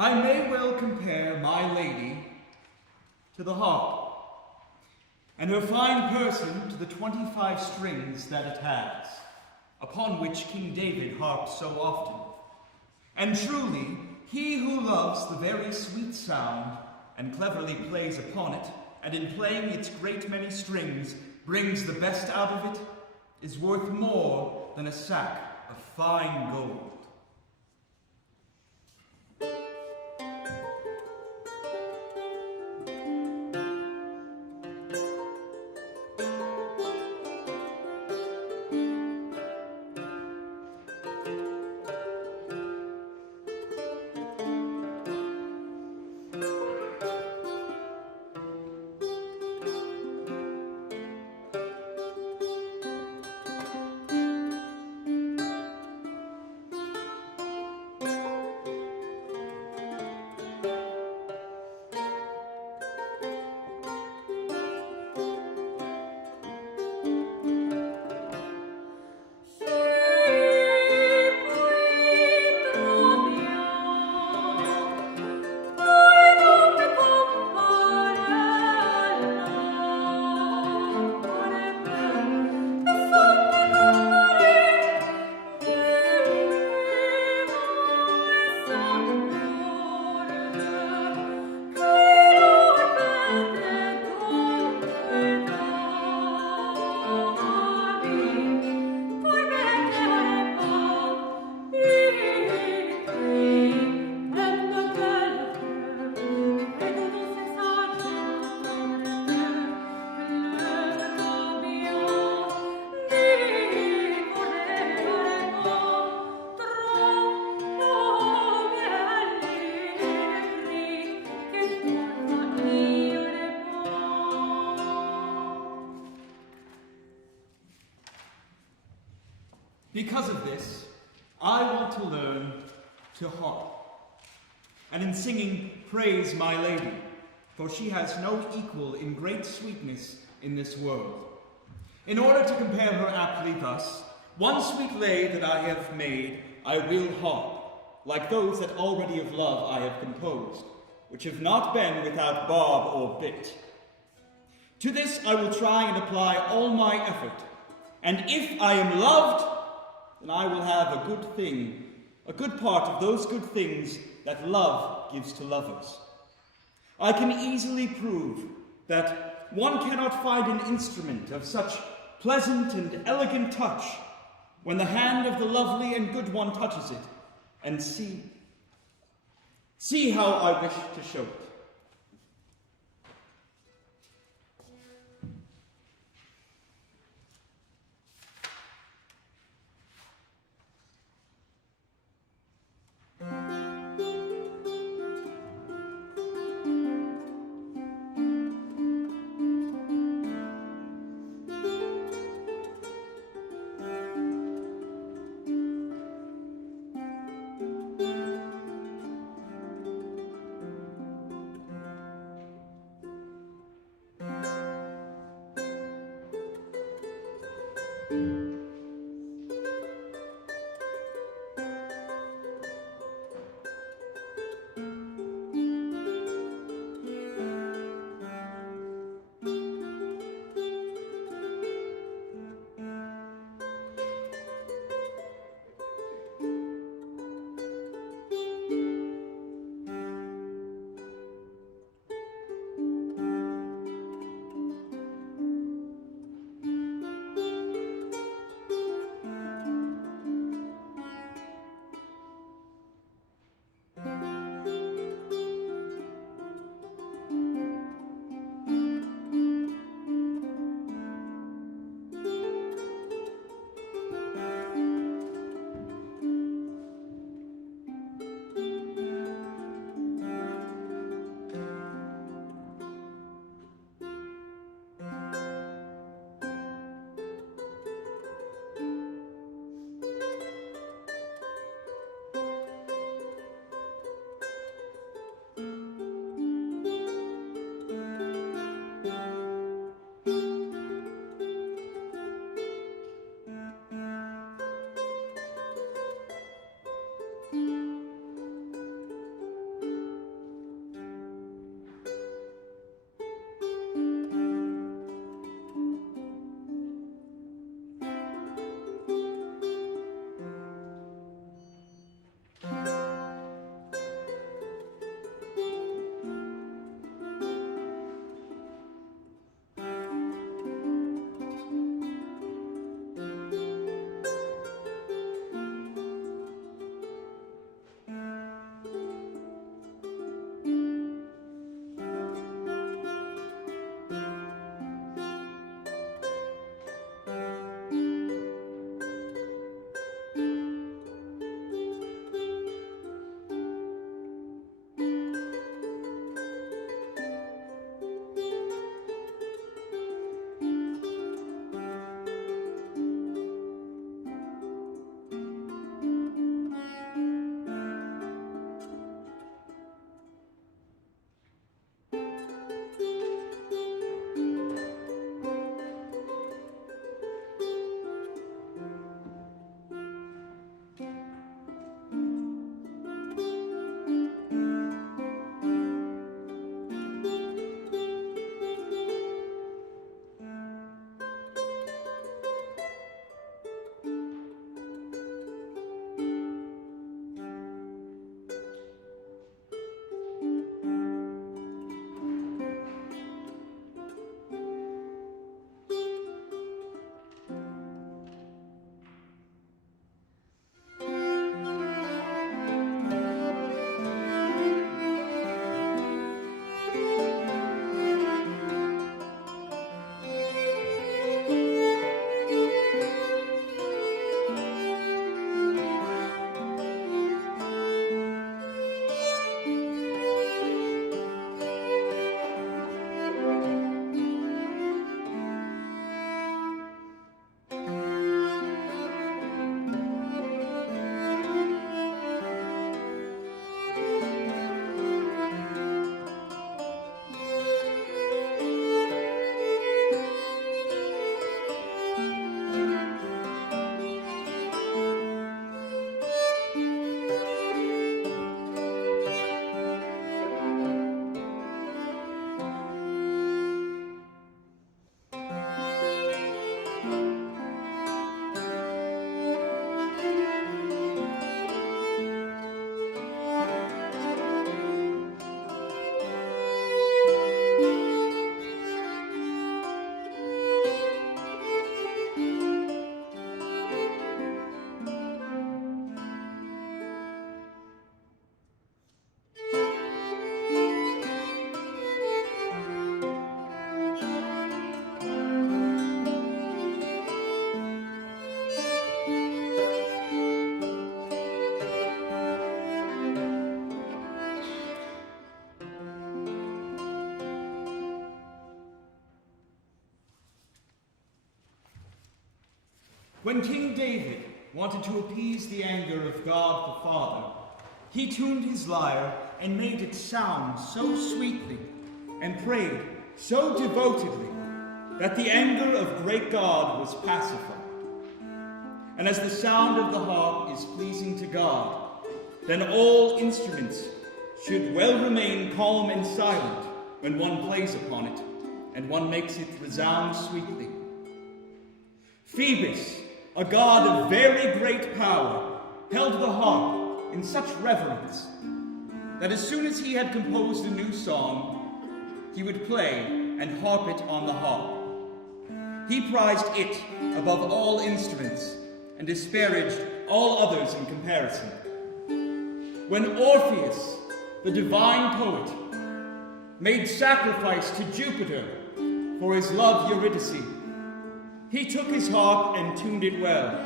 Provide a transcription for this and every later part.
I may well compare my lady to the harp, and her fine person to the 25 strings that it has, upon which King David harped so often. And truly, he who loves the very sweet sound, and cleverly plays upon it, and in playing its great many strings brings the best out of it, is worth more than a sack of fine gold. Because of this, I want to learn to harp, and in singing praise my lady, for she has no equal in great sweetness in this world. In order to compare her aptly thus, one sweet lay that I have made I will harp, like those that already of love I have composed, which have not been without barb or bit. To this I will try and apply all my effort, and if I am loved, then I will have a good thing, a good part of those good things that love gives to lovers. I can easily prove that one cannot find an instrument of such pleasant and elegant touch when the hand of the lovely and good one touches it, and see how I wish to show it. When King David wanted to appease the anger of God the Father, he tuned his lyre and made it sound so sweetly and prayed so devotedly that the anger of great God was pacified. And as the sound of the harp is pleasing to God, then all instruments should well remain calm and silent when one plays upon it, and one makes it resound sweetly. Phoebus, a god of very great power, held the harp in such reverence that as soon as he had composed a new song, he would play and harp it on the harp. He prized it above all instruments and disparaged all others in comparison. When Orpheus, the divine poet, made sacrifice to Jupiter for his love Eurydice, he took his harp and tuned it well,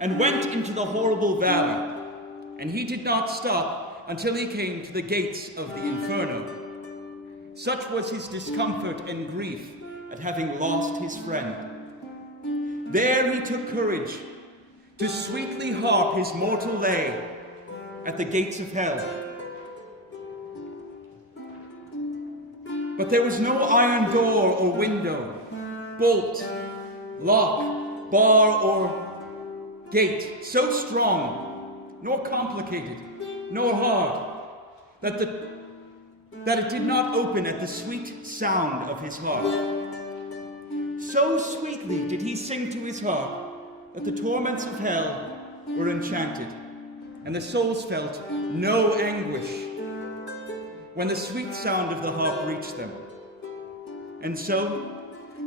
and went into the horrible valley, and he did not stop until he came to the gates of the Inferno. Such was his discomfort and grief at having lost his friend. There he took courage to sweetly harp his mortal lay at the gates of hell. But there was no iron door or window, bolt, lock, bar, or gate so strong, nor complicated, nor hard, that it did not open at the sweet sound of his harp. So sweetly did he sing to his harp that the torments of hell were enchanted, and the souls felt no anguish when the sweet sound of the harp reached them. And so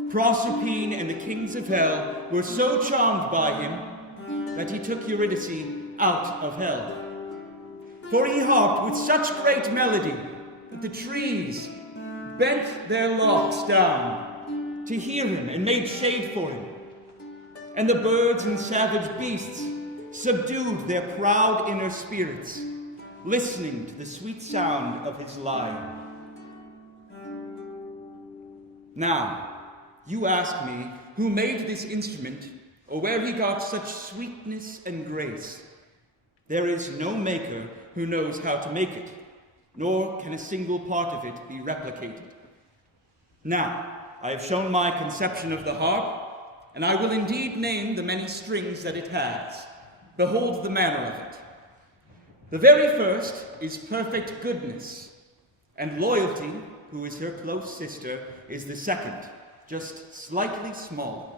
Proserpine and the kings of hell were so charmed by him that he took Eurydice out of hell. For he harped with such great melody that the trees bent their locks down to hear him and made shade for him, and the birds and savage beasts subdued their proud inner spirits, listening to the sweet sound of his lyre. Now, you ask me who made this instrument, or where he got such sweetness and grace. There is no maker who knows how to make it, nor can a single part of it be replicated. Now, I have shown my conception of the harp, and I will indeed name the many strings that it has. Behold the manner of it. The very first is perfect goodness, and loyalty, who is her close sister, is the second, just slightly small.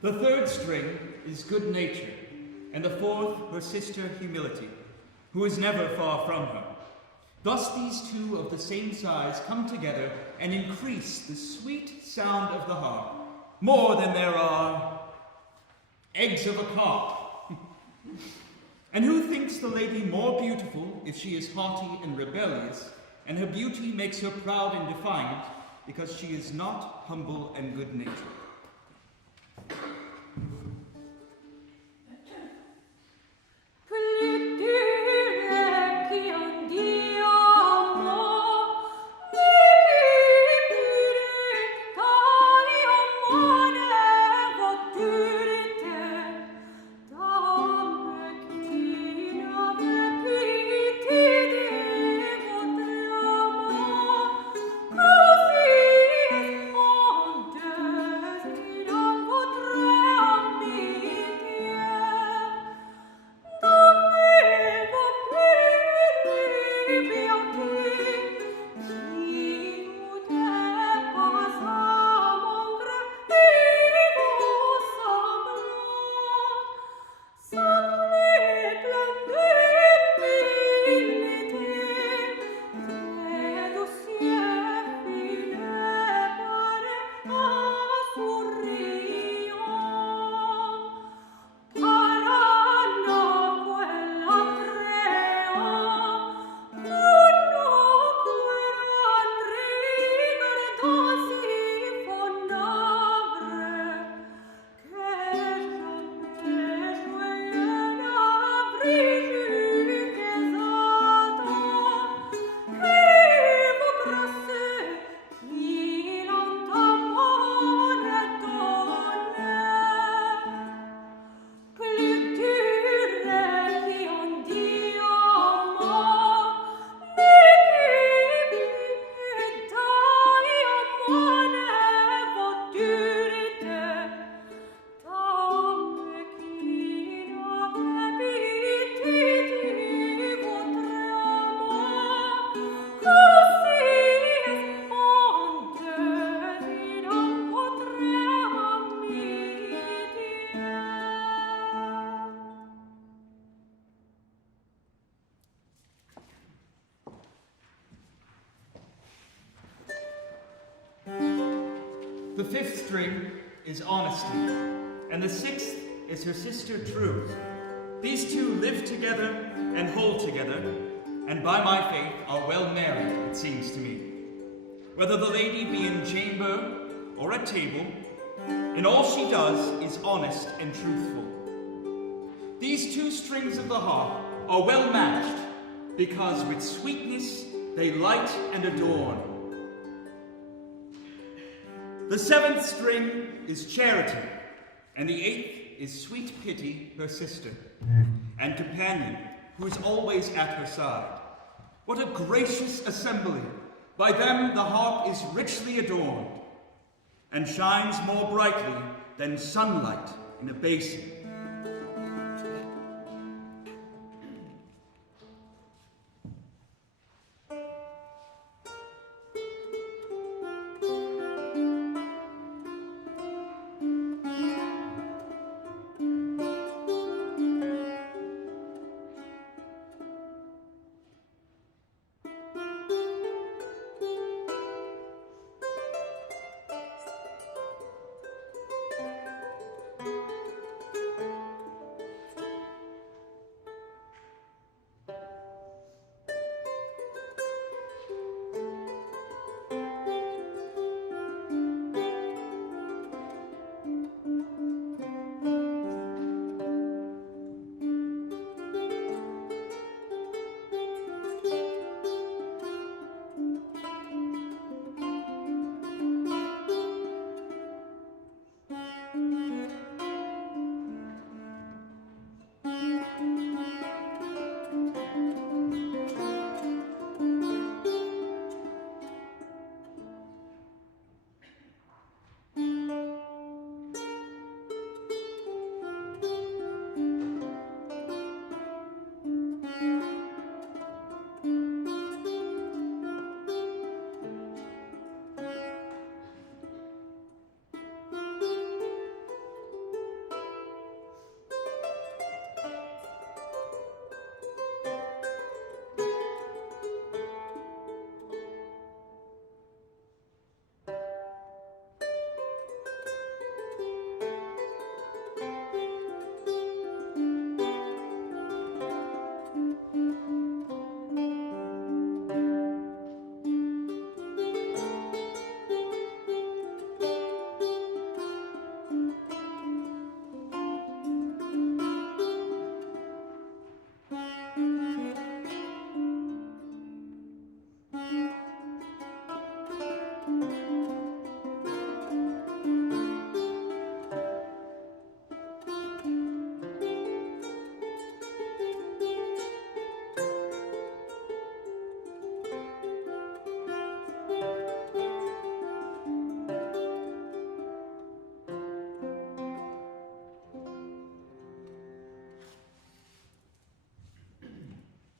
The third string is good nature, and the fourth her sister humility, who is never far from her. Thus these two of the same size come together and increase the sweet sound of the harp, more than there are eggs of a carp. And who thinks the lady more beautiful if she is haughty and rebellious, and her beauty makes her proud and defiant, because she is not humble and good-natured? The fifth string is honesty, and the sixth is her sister truth. These two live together and hold together, and by my faith are well married, it seems to me. Whether the lady be in chamber or at table, in all she does is honest and truthful. These two strings of the harp are well matched, because with sweetness they light and adorn. The seventh string is charity, and the eighth is sweet pity, her sister, and companion, who is always at her side. What a gracious assembly! By them the harp is richly adorned, and shines more brightly than sunlight in a basin.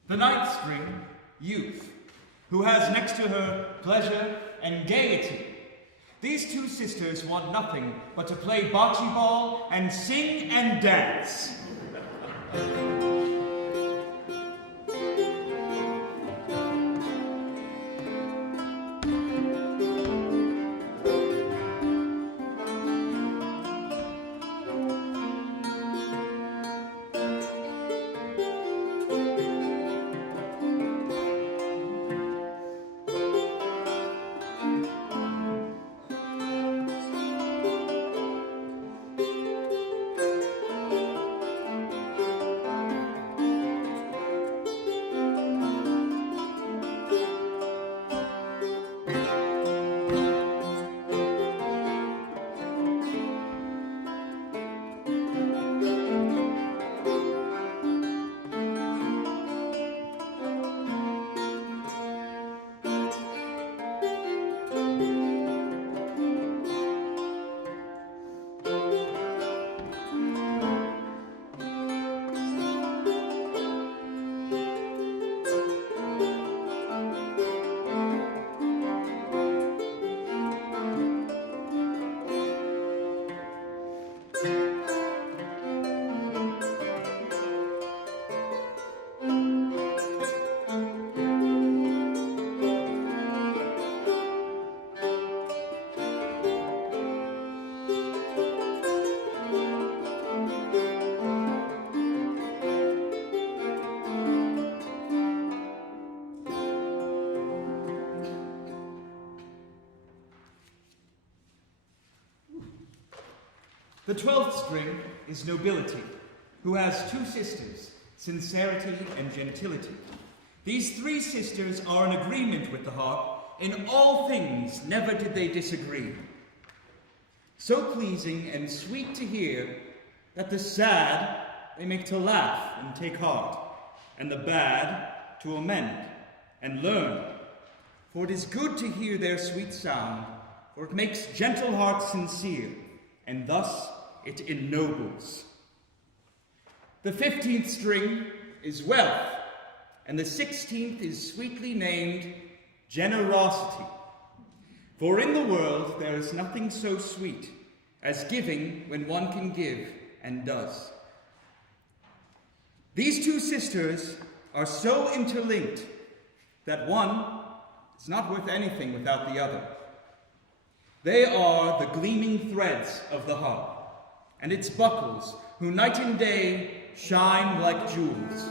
The ninth string, Youth, who has next to her pleasure and gaiety. These two sisters want nothing but to play bocce ball and sing and dance. The 12th string is Nobility, who has two sisters, Sincerity and Gentility. These three sisters are in agreement with the harp. In all things never did they disagree. So pleasing and sweet to hear that the sad they make to laugh and take heart, and the bad to amend and learn. For it is good to hear their sweet sound, for it makes gentle hearts sincere, and thus it ennobles. The 15th string is Wealth, and the 16th is sweetly named Generosity. For in the world there is nothing so sweet as giving when one can give and does. These two sisters are so interlinked that one is not worth anything without the other. They are the gleaming threads of the harp, and its buckles, who night and day shine like jewels.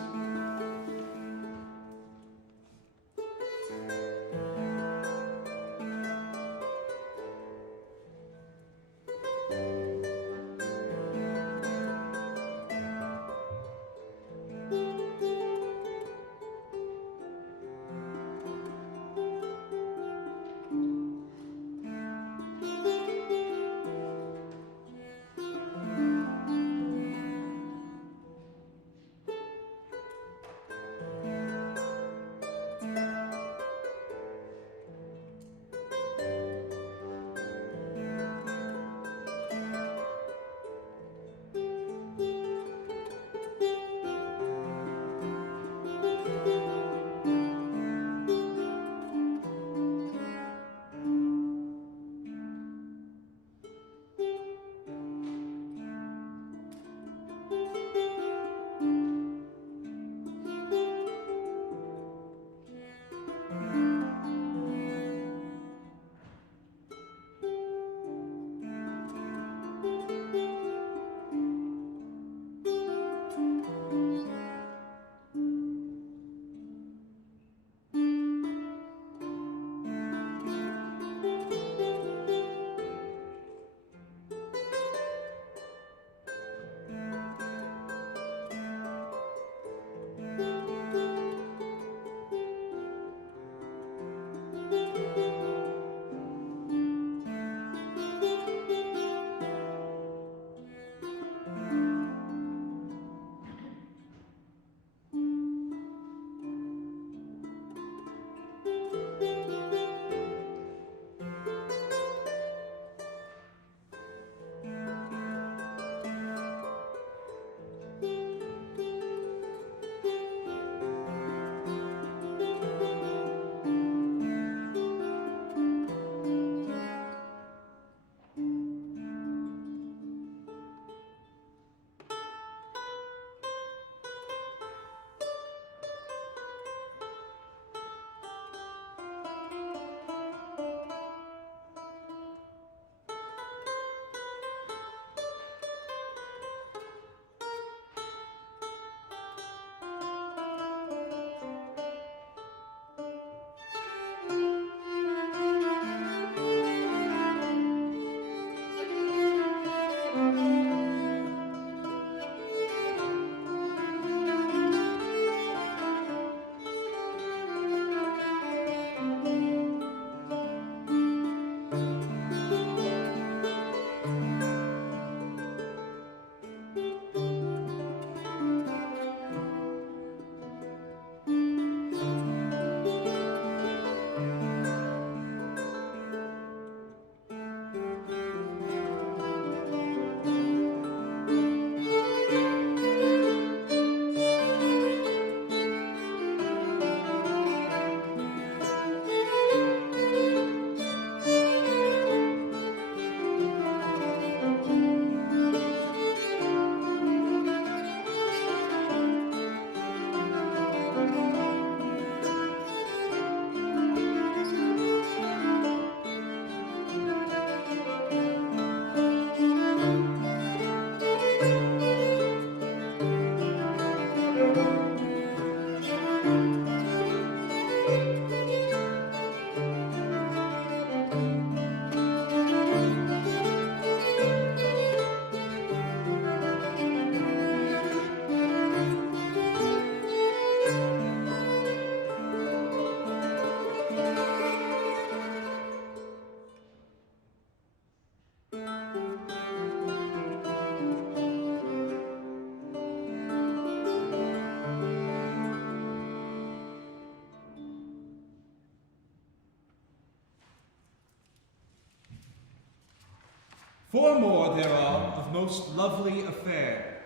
Four more there are of most lovely affair.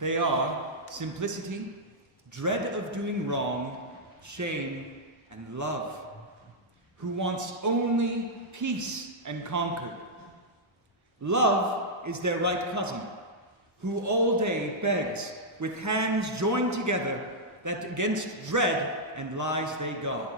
They are simplicity, dread of doing wrong, shame, and love, who wants only peace and concord. Love is their right cousin, who all day begs, with hands joined together, that against dread and lies they guard.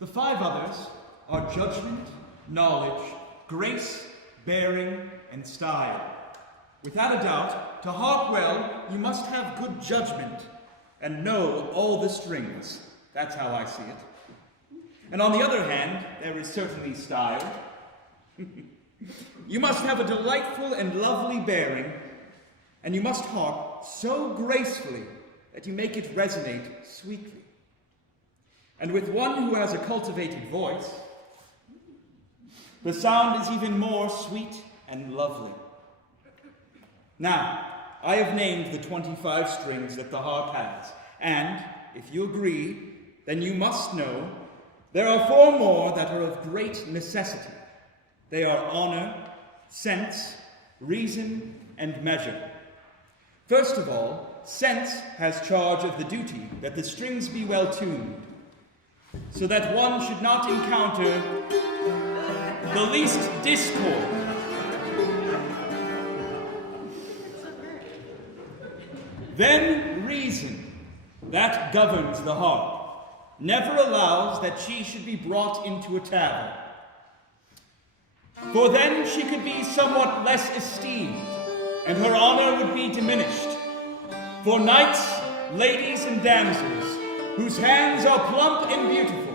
The five others are judgment, knowledge, grace, bearing, and style. Without a doubt, to harp well, you must have good judgment and know all the strings. That's how I see it. And on the other hand, there is certainly style. You must have a delightful and lovely bearing, and you must harp so gracefully that you make it resonate sweetly. And with one who has a cultivated voice, the sound is even more sweet and lovely. Now, I have named the 25 strings that the harp has, and if you agree, then you must know there are four more that are of great necessity. They are honor, sense, reason, and measure. First of all, sense has charge of the duty that the strings be well tuned, so that one should not encounter the least discord. Then reason, that governs the harp, never allows that she should be brought into a tavern. For then she could be somewhat less esteemed, and her honor would be diminished. For knights, ladies, and damsels, whose hands are plump and beautiful,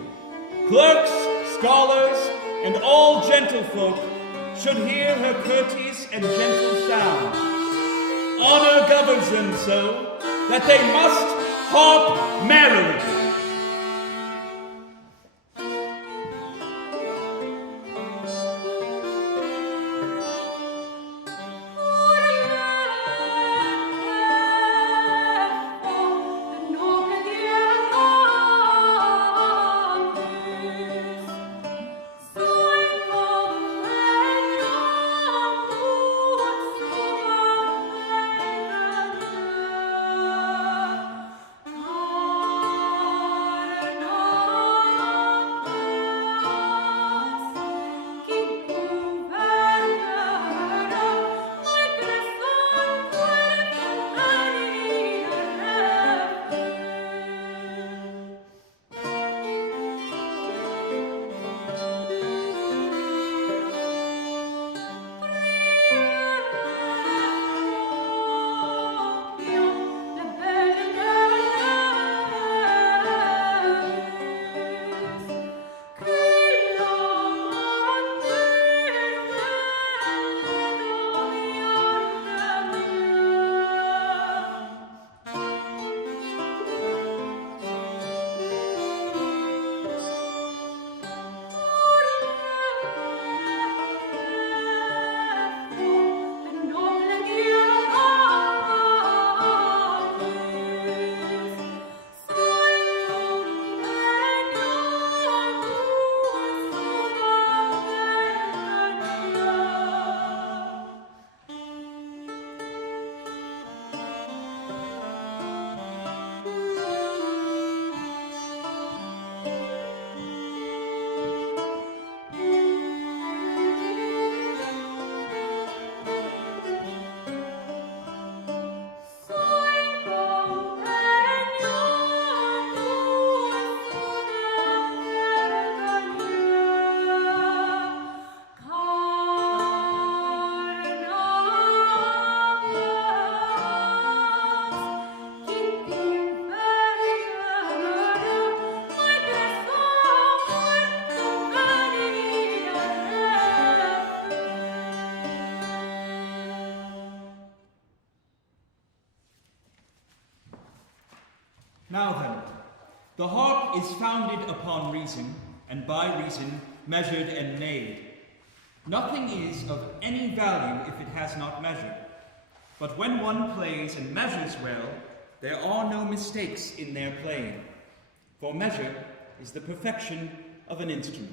clerks, scholars, and all gentlefolk should hear her courteous and gentle sound. Honor governs them so that they must harp merrily. Ah Now then, the harp is founded upon reason, and by reason measured and made. Nothing is of any value if it has not measure. But when one plays and measures well, there are no mistakes in their playing, for measure is the perfection of an instrument.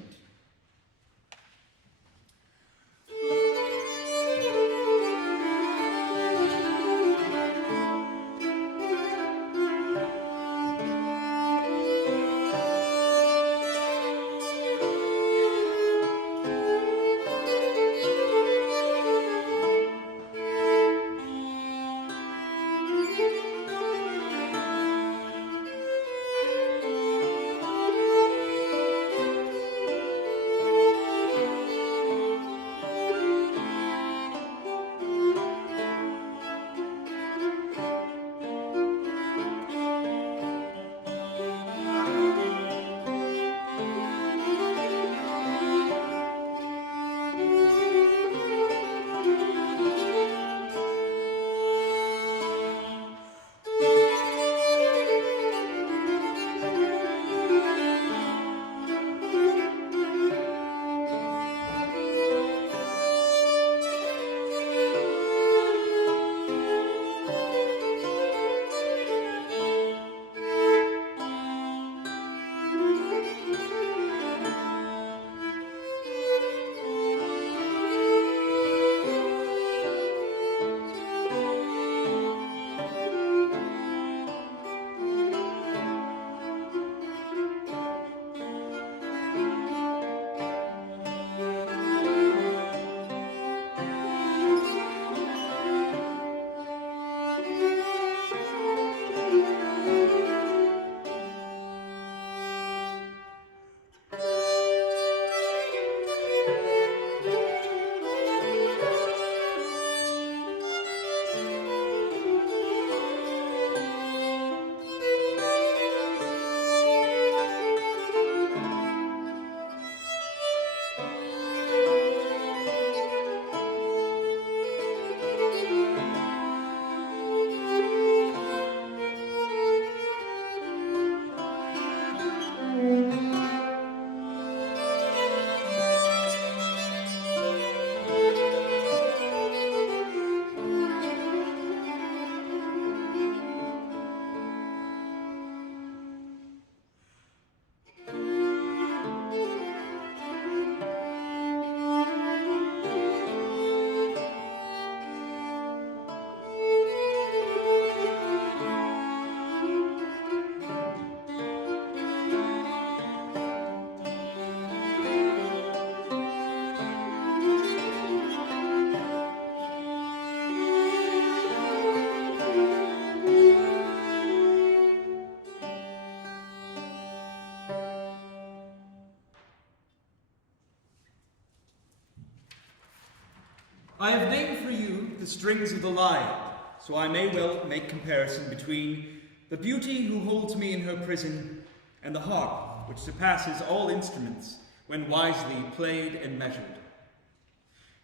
I have named for you the strings of the lyre, so I may well make comparison between the beauty who holds me in her prison and the harp, which surpasses all instruments when wisely played and measured.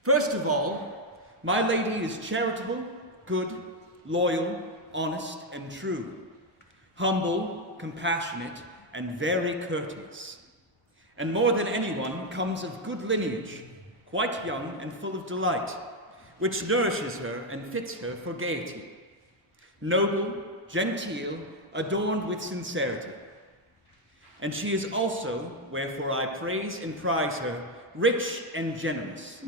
First of all, my lady is charitable, good, loyal, honest, and true, humble, compassionate, and very courteous, and more than anyone comes of good lineage, quite young and full of delight, which nourishes her and fits her for gaiety. Noble, genteel, adorned with sincerity. And she is also, wherefore I praise and prize her, rich and generous,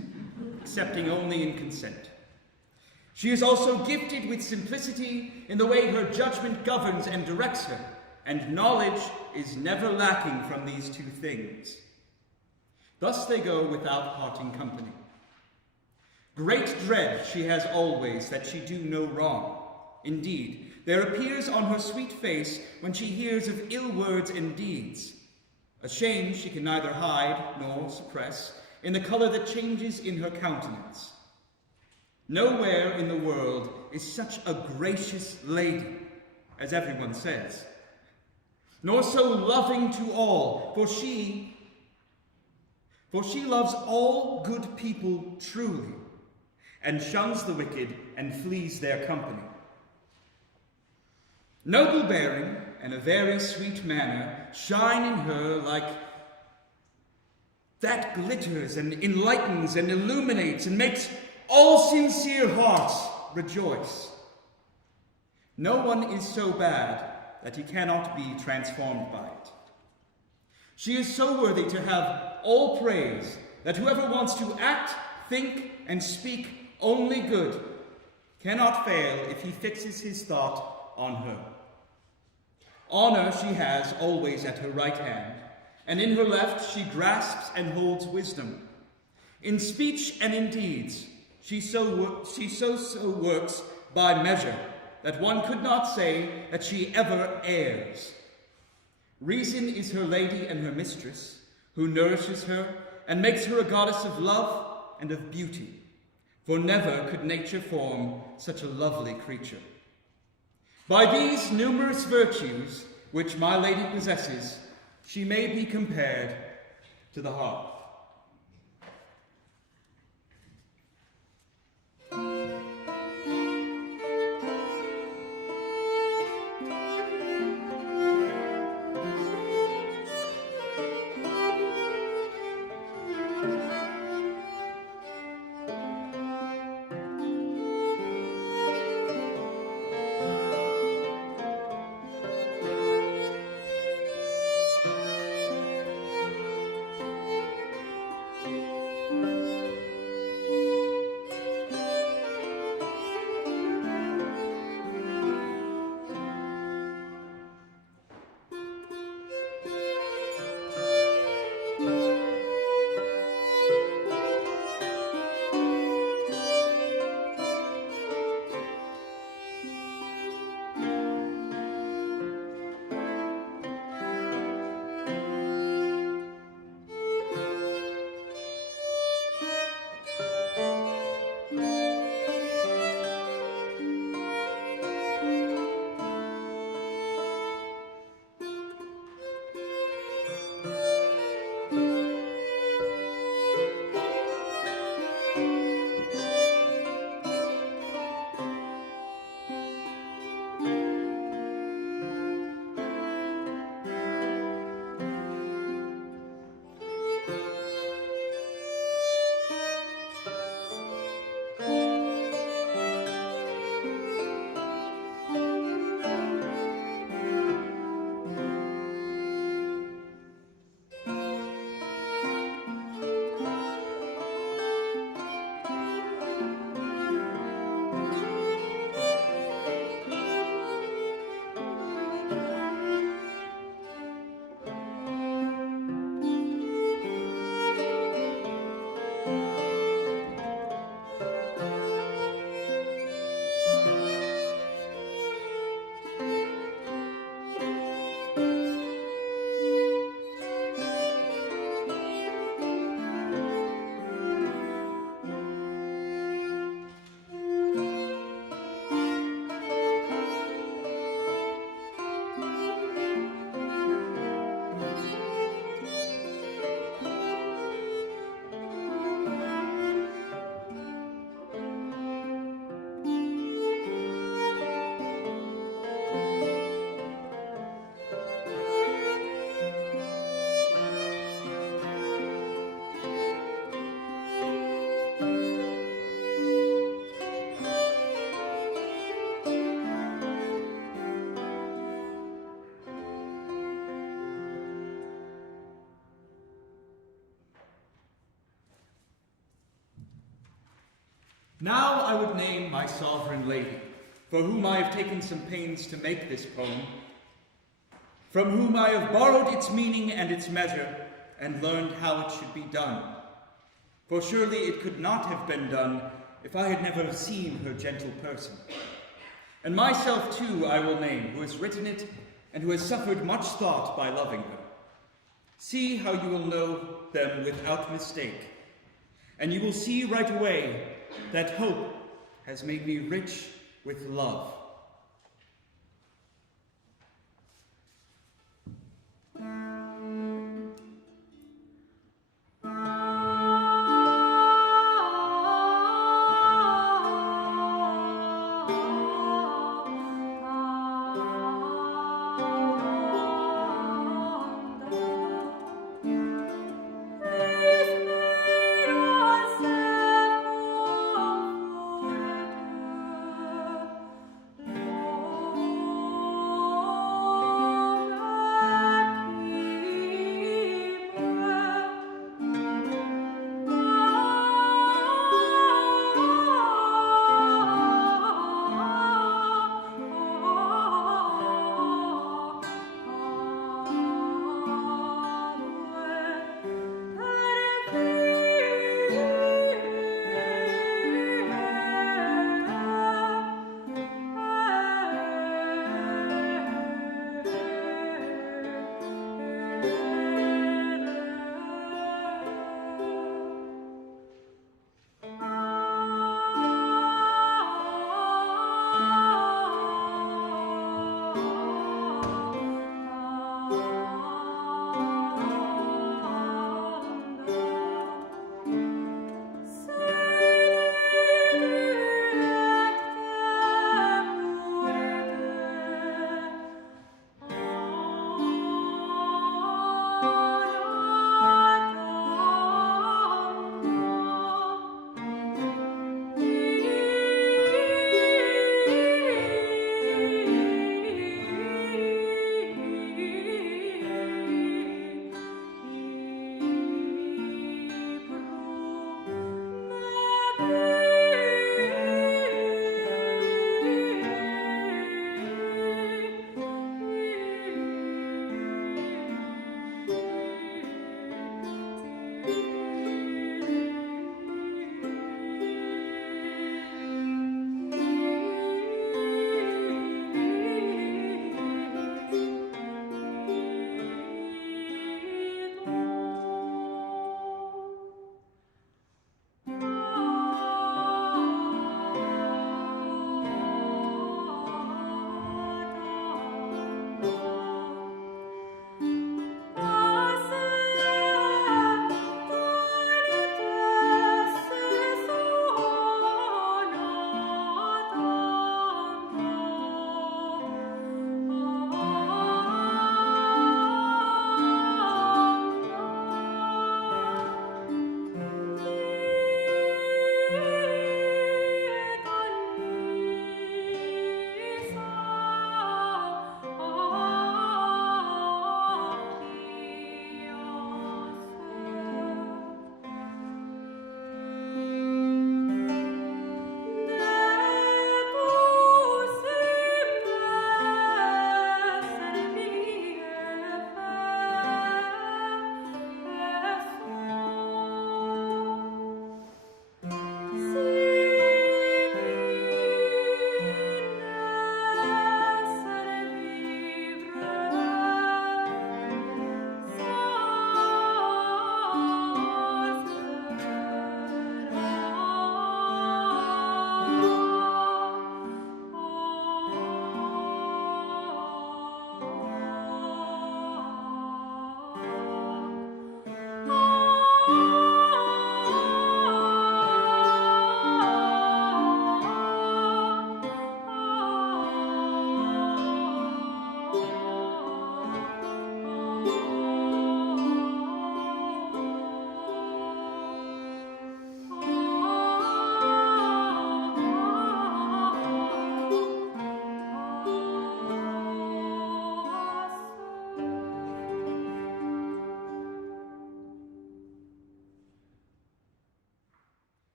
accepting only in consent. She is also gifted with simplicity in the way her judgment governs and directs her, and knowledge is never lacking from these two things. Thus they go without parting company. Great dread she has always that she do no wrong. Indeed, there appears on her sweet face when she hears of ill words and deeds, a shame she can neither hide nor suppress in the color that changes in her countenance. Nowhere in the world is such a gracious lady, as everyone says, nor so loving to all, for she loves all good people truly, and shuns the wicked and flees their company. Noble bearing, and a very sweet manner shine in her like that glitters and enlightens and illuminates and makes all sincere hearts rejoice. No one is so bad that he cannot be transformed by it. She is so worthy to have all praise that whoever wants to act, think, and speak only good cannot fail if he fixes his thought on her. Honor she has always at her right hand, and in her left she grasps and holds wisdom. In speech and in deeds she so works by measure that one could not say that she ever errs. Reason is her lady and her mistress, who nourishes her and makes her a goddess of love and of beauty, for never could nature form such a lovely creature. By these numerous virtues which my lady possesses, she may be compared to the harp. Now I would name my sovereign lady, for whom I have taken some pains to make this poem, from whom I have borrowed its meaning and its measure, and learned how it should be done. For surely it could not have been done if I had never seen her gentle person. And myself too I will name, who has written it, and who has suffered much thought by loving her. See how you will know them without mistake, and you will see right away that hope has made me rich with love.